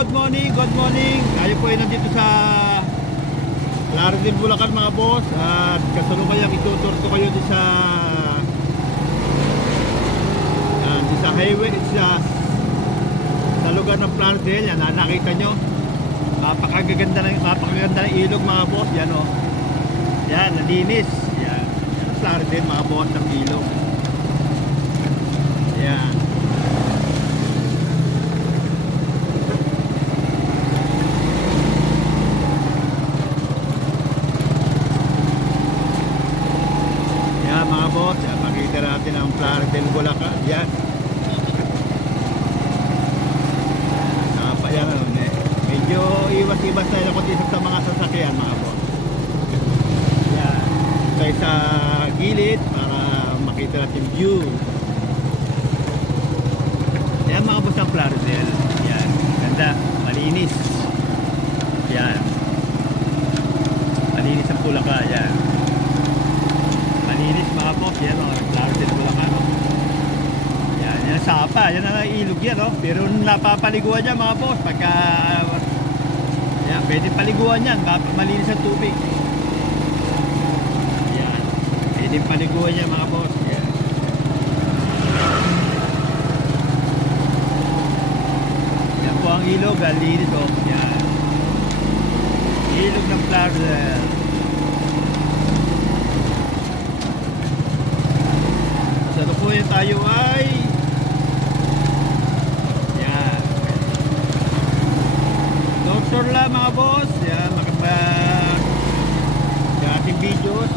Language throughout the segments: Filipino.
good morning, good morning. Tayo po ay nandito sa Laredale, Bulacan mga boss. At kasalukuyang itutur ko kayo di sa highway, sa lugar ng Laredale. Yan, nakita nyo, napakaganda ng ilog mga boss. Yan o, yan, nalinis. Yan, yan Laredale mga boss, ng ilog. Yan. Mga boss, makita natin ang Laredale, Bulacan. Yan. Yan, medyo iwas-iwas tayo na kundi sa mga sasakyan mga boss. Yan. Tayo sa gilid para makita natin view. Yan mga boss ang Laredale. Yan. Ganda. Malinis. Yan. Malinis ang Bulacan. Yan. Malinis mga boss, yan o, Laredale, Bulacan. Yan, yan sapa, yan ang ilog yan o. Pero napapaliguan yan mga boss, pagka yan, pwede paliguan yan, malinis ang tubig. Yan, pwede paliguan yan mga boss. Yan. Yan po ang ilog, linis o. Yan, ilog ng Laredale. Salukuyan tayo ay yan, doktor lang mga boss. Yan, makapag sa ating videos.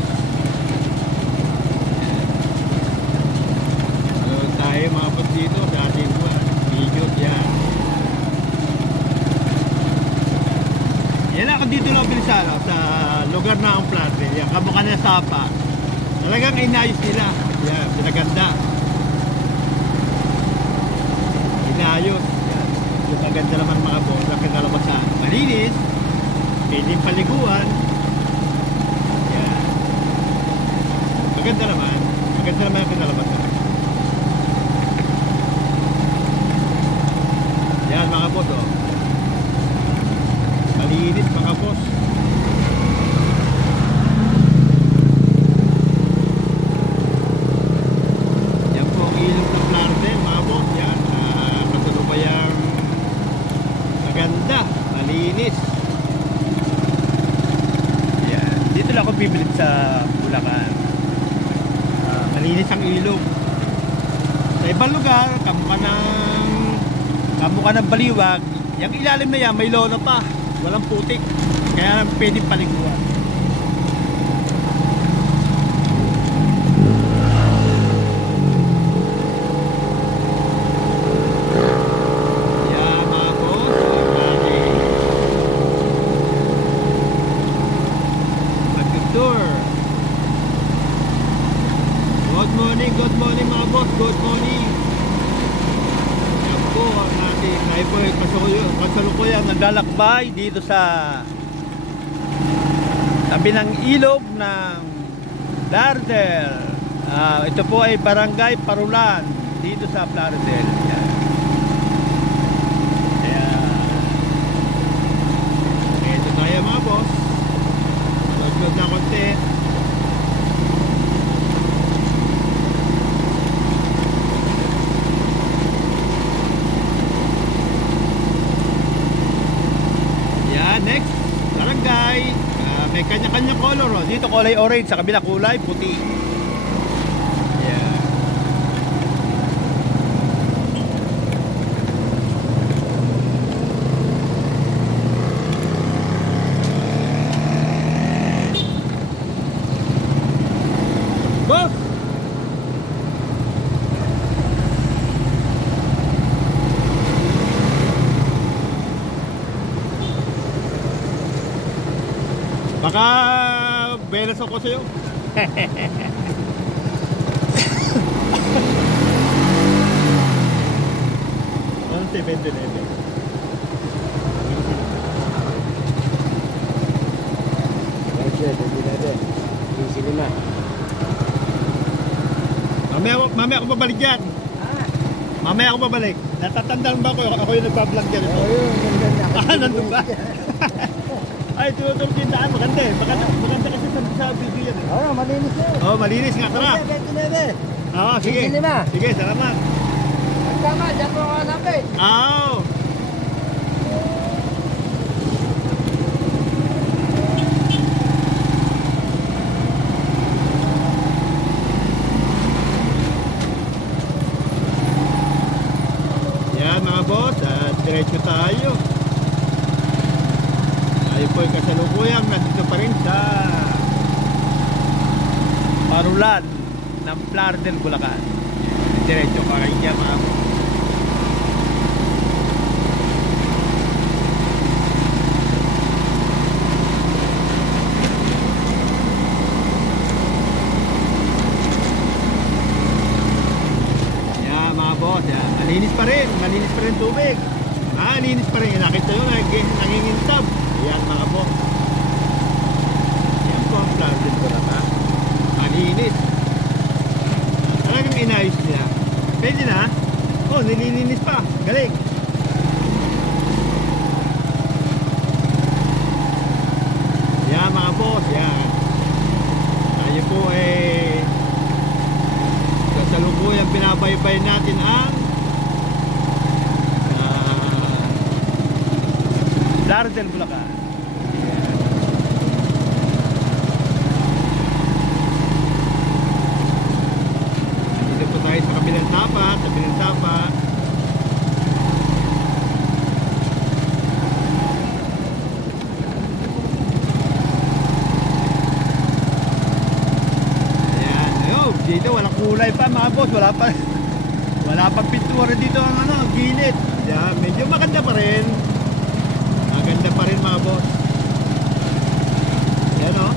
Salukuyan tayo mga boss dito sa ating videos. Yan, yan ako dito lang pinisala sa lugar na ang Laredale. Yan, kamukha na sapa. Talagang inayos nila. Yan, pinaganda. Inayos. Yan. Yung maganda naman mga boss na kinalabasan. Malinis. Pwedeng paliguan. Yan. Maganda naman. Maganda naman ang kinalabasan. Yan mga boss oh. Malinis mga boss. Malinis. Yan. Dito lang ako bibilid sa Bulacan. Malinis ang ilog. Sa ibang lugar, kamukha ng baliwag. Yung ilalim na yan, may lolo pa. Walang putik. Kaya pwedeng paliguan. Good morning mga boss, good morning. Yan po ang ating tayo po ay kasalukuyang naglalakbay dito sa tabi ng ilog ng Laredale. Ito po ay Barangay Parulan dito sa Laredale. Yan. Kaya ito tayo mga boss. Malagod na konti. Next, barangay. May kanya-kanya color. Oh. Dito kulay orange, sa kabila kulay puti. Yeah. Boss! Baka belas ako sa'yo. Ano 7-11? Mamaya ako babalik dyan. Mamaya ako babalik. Natatandaan ba ako? Ako yung nagpa-vlog dyan. Oo, yun. Nandun ba? Ay, tututok yung daan. Maganda eh. Maganda kasi sa video yan eh. Oo, malinis na. Oh, malinis nga. Tara. 29. Oo, sige. 25. Sige, salamat. Tama, dyan po ako hanapin. Oo. Yan mga boss, at diretso tayo. Tayo po yung kasalukuyang nandito pa rin sa parulan ng Plardel, Bulacan. Diretso ka rin yan mga boss. Malinis pa rin tubig. Linis pa rin. Nakita nyo, nangingintab. Ayan mga boss. Ayan po ang Plardel ko lang ha. Malinis. Talagang inayos niya. Pwede na. Oh, nililinis pa. Galing. Ayan mga boss. Ayan. Tayo po kasalukuyang pinabaybay natin ang Plardel, Bulacan. Dito po tayo sa kabilang tapa. Ayan. Dito walang kulay pa mga boss. Wala pang pintura dito ang ginit. Ayan. Medyo maganda pa rin. Maganda pa rin mga boss. Yan o.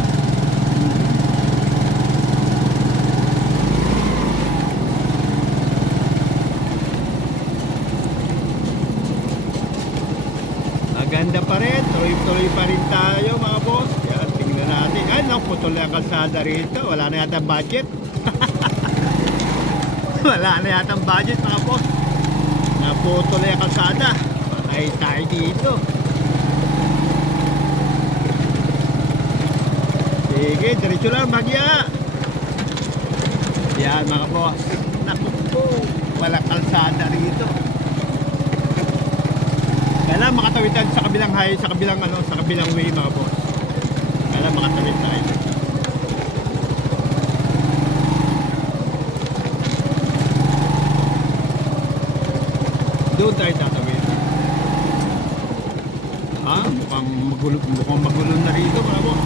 Maganda pa rin. Tuloy-tuloy pa rin tayo mga boss. Yan, tingnan natin. Ay, putol na ang kalsada rito. Wala na yata budget. Wala na yata budget mga boss. Naputol na ang kalsada. Patay tayo dito. Sige, diretso lang, bagya. Yan mga boss. Naku po, walang kalsada rito. Kailangan makatawid tayo sa kabilang highway, sa kabilang way mga boss. Kailangan makatawid tayo. Doon tayo tatawid. Mukhang magulo na rito mga boss.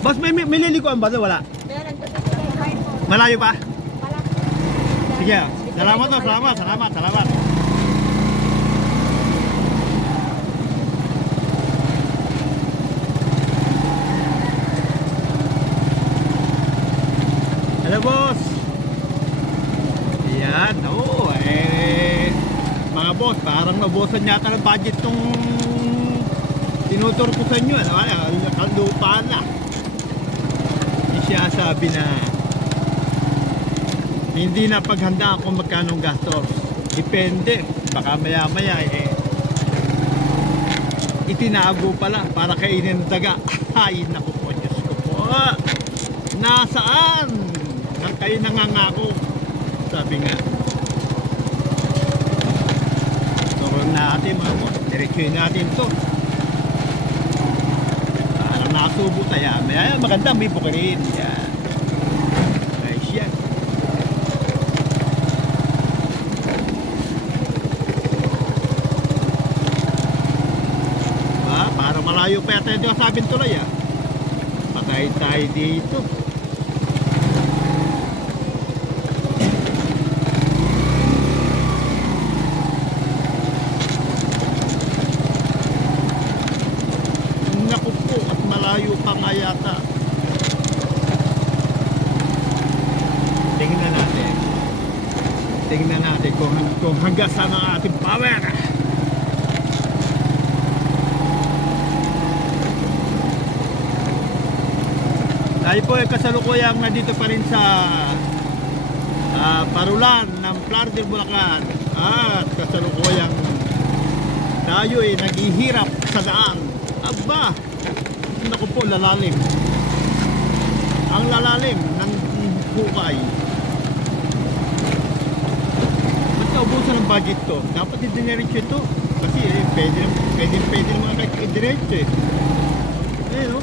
Boss, may lilikuan ba? Wala? Malayo pa? Sige, salamat. Hello boss. Ayan, mga boss, parang nabusan yata ng budget tong tinuturo ko sa inyo. Kalupaan na. Siya sabi na hindi na paghanda kung magkano gastos. Depende, baka maya itinago pala para kainin ng daga. Ay naku po, Diyos ko po, nasaan ang kayo nangangako, sabi nga. Turon natin mga boss, diretsuhin natin to. Nasubo tayo. Maganda, may bukirin. Yan. Nice yan. Para malayo pa yata yung sabing tulay Patay tayo dito. Malayo pa nga yata. Tingnan natin kung hanggang saan ang ating power. Tayo po ay kasalukuyang nandito pa rin sa parulan ng Plaridel, Bulacan. At kasalukuyang tayo ay naghihirap sa daan. Aba, naku po, lalalim. Ang lalalim ng hukay. Ba't naubusan ng budget to? Dapat i-dinerecho ito. Kasi pwede naman kahit i-diretso eh. Ayun o.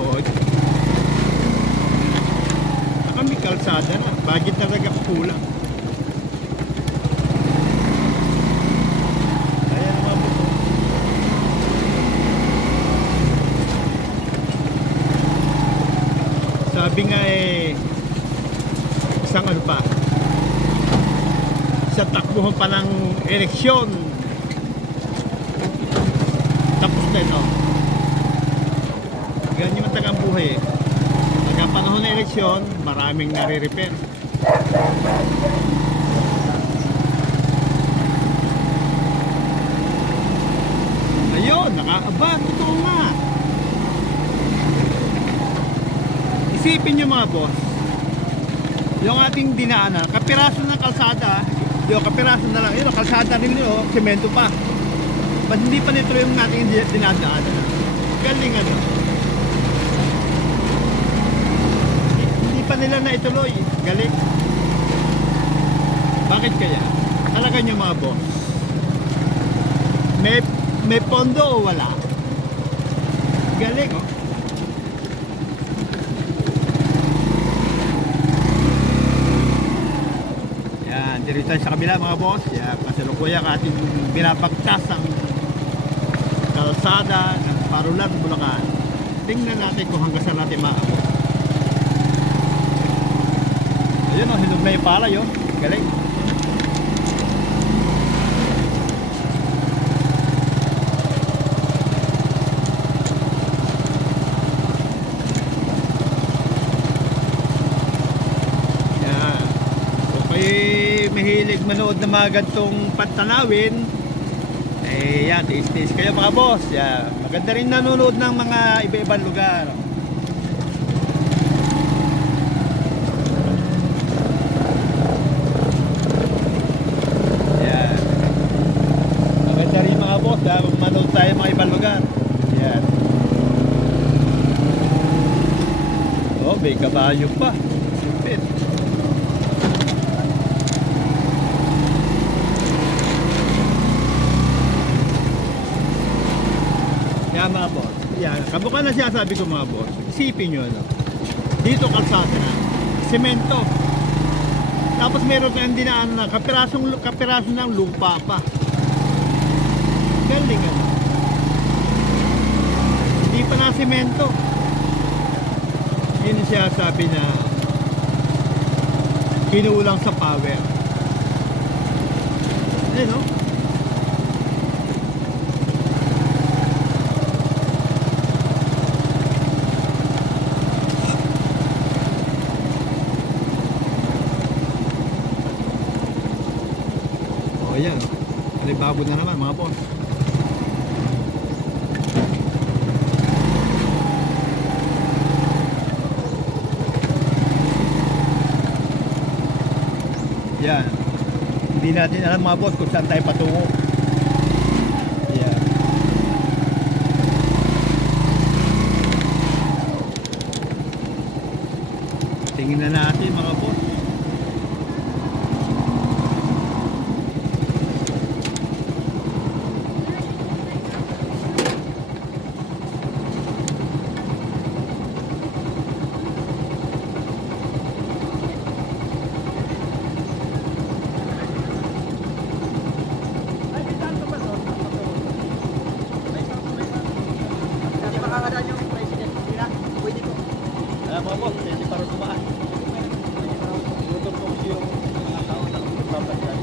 Oo. Saka may kalsada na. Budget talaga kulang. Ayan naman po. Sabi nga eh, isang ano pa, sa takbuhan pa ng eleksyon, tapos na ito. Ganyan yung tagang buhay eh. Pagka panahon ng eleksyon, maraming nare-repair. Ayun, nakaaba, totoo nga. Isipin nyo mga boss, yung ating dinaanan, kapiraso ng kalsada, yung kapiraso na lang, yun, kalsada rin yun, semento pa. Ba't hindi pa nito yung ating dinadaanan? Galing ano. Hindi pa nila na ituloy. Galing. Bakit kaya? Talaga nyo mga boss, may pondo o wala? Galing oh. Yan, dito tayo sa kabila mga boss. Yan, kasalukuyang ating binabagtas ang kalsada ng Parulan, Bulacan. Tingnan natin kung hanggang saan natin maabot. Ayun oh, hinog na yung palay oh. Galing. Yan. Okay, mahilig manood ng mga gantong pantanawin. Eh yan, tiis-tiis kayo mga boss. Yan. Maganda rin nanonood ng mga iba-ibang lugar. Yan. Maganda rin mga boss ha, manood tayo mga ibang lugar. Yan. Oh, may kabayo pa. Stupid. Yan mga boss. Yan. Kamukha na siya sabi ko mga boss. Isipin nyo ano. Dito kalsada na. Semento. Tapos meron kayong dinaan na kapiraso ng lupa pa. Galing ano. Hindi pa na semento. Yun siya sabi na kinulang sa power. Ayun no. Ayan, alibabo na naman mga boss. Yan. Hindi natin alam mga boss kung saan tayo patungo. Yan. Tingin na natin mga boss. Alam mo boss, hindi para tumaan. Gutom po kasi yung mga tao na magpapagyan.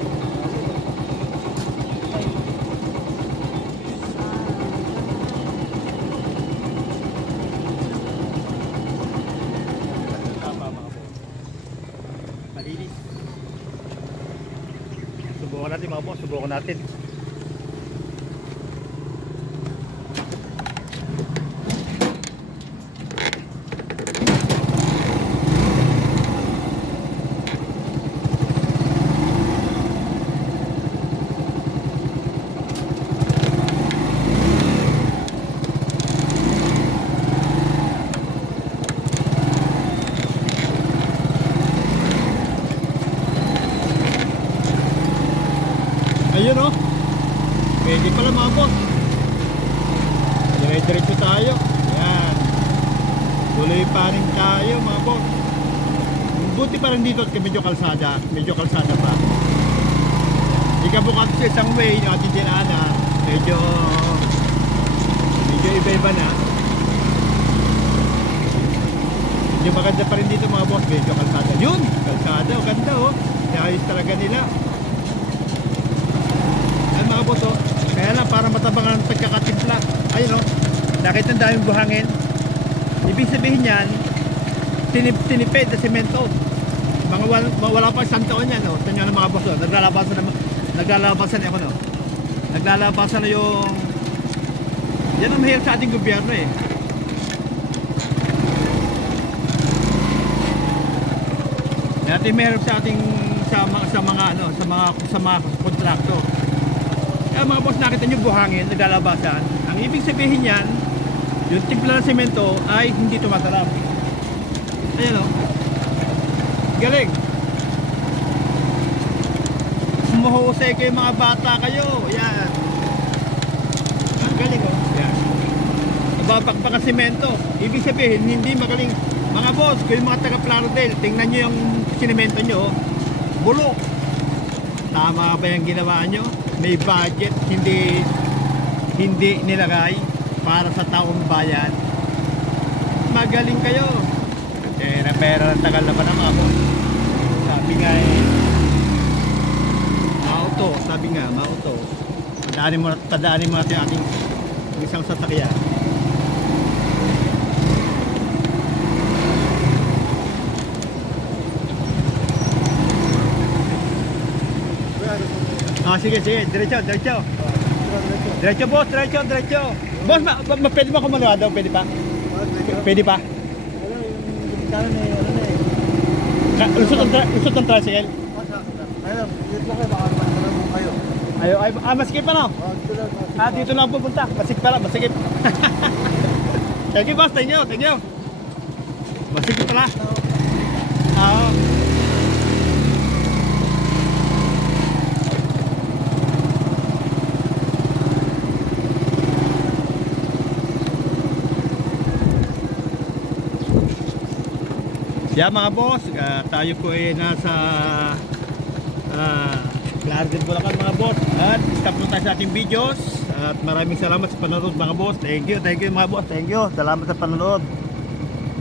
Tama mga boss. Malinis. Subukan natin mga boss, subukan natin. Ayun oh. Pwede pala mga boss. Dire-diretso tayo. Yan. Tuloy pa rin tayo mga boss. Buti pa rin dito at medyo kalsada. Medyo kalsada pa. Ikabukat sa isang way yung ating dinaanan. Medyo iba-iba na. Medyo maganda pa rin dito mga boss. Medyo kalsada. Yun! Kalsada. O ganda oh. Ayos talaga nila. Ay mga boss oh. Kaya lang para matabang ang pagkakatimpla. Ayun oh. Nakita ang daming buhangin. Ibig sabihin yan, tinipid na semento. Mga wala pa isang taon yan oh. Ito ng mga boss oh. Naglalabasan ako no. Naglalabasan na yung yan ang mahirap sa ating gobyerno eh. Natin mahirap sa ating sa mga kontrakto. Kaya mga boss, nakita nyo buhangin, naglalabasan. Ang ibig sabihin yan, yung timpla ng semento ay hindi tumatalab. Ayan o. Galing. Mahusay kayo mga bata kayo. Yan. Ang galing o. Yan. Nababakbak ang semento. Ibig sabihin, hindi magaling. Mga boss, kayo mga taga Plaridel, tingnan nyo yung sinemento nyo. Bulok. Tama ba yung ginawa nyo? May budget, hindi nilagay para sa taong bayan. Magaling kayo. Pera ng tagal na pa na mga boss. Sabi nga eh, mauto, sabi nga, mauto. Padaanin mo natin ating isang sasakyan. Sige, diretso. Diretso boss, diretso. Boss, pwede ba kumaluwa daw? Pwede pa? Pwede pa? Lusot ang tricycle? Ayun, dito kayo, baka naman kayo. Masikip pa no? Dito na ako pupunta. Masikip. Thank you boss, thank you. Masikip pala. Yeah mga boss, tayo po ay nasa Plaridel, Bulacan mga boss. At stop na tayo sa ating videos. At maraming salamat sa panonood mga boss. Thank you mga boss. Thank you. Salamat sa panonood.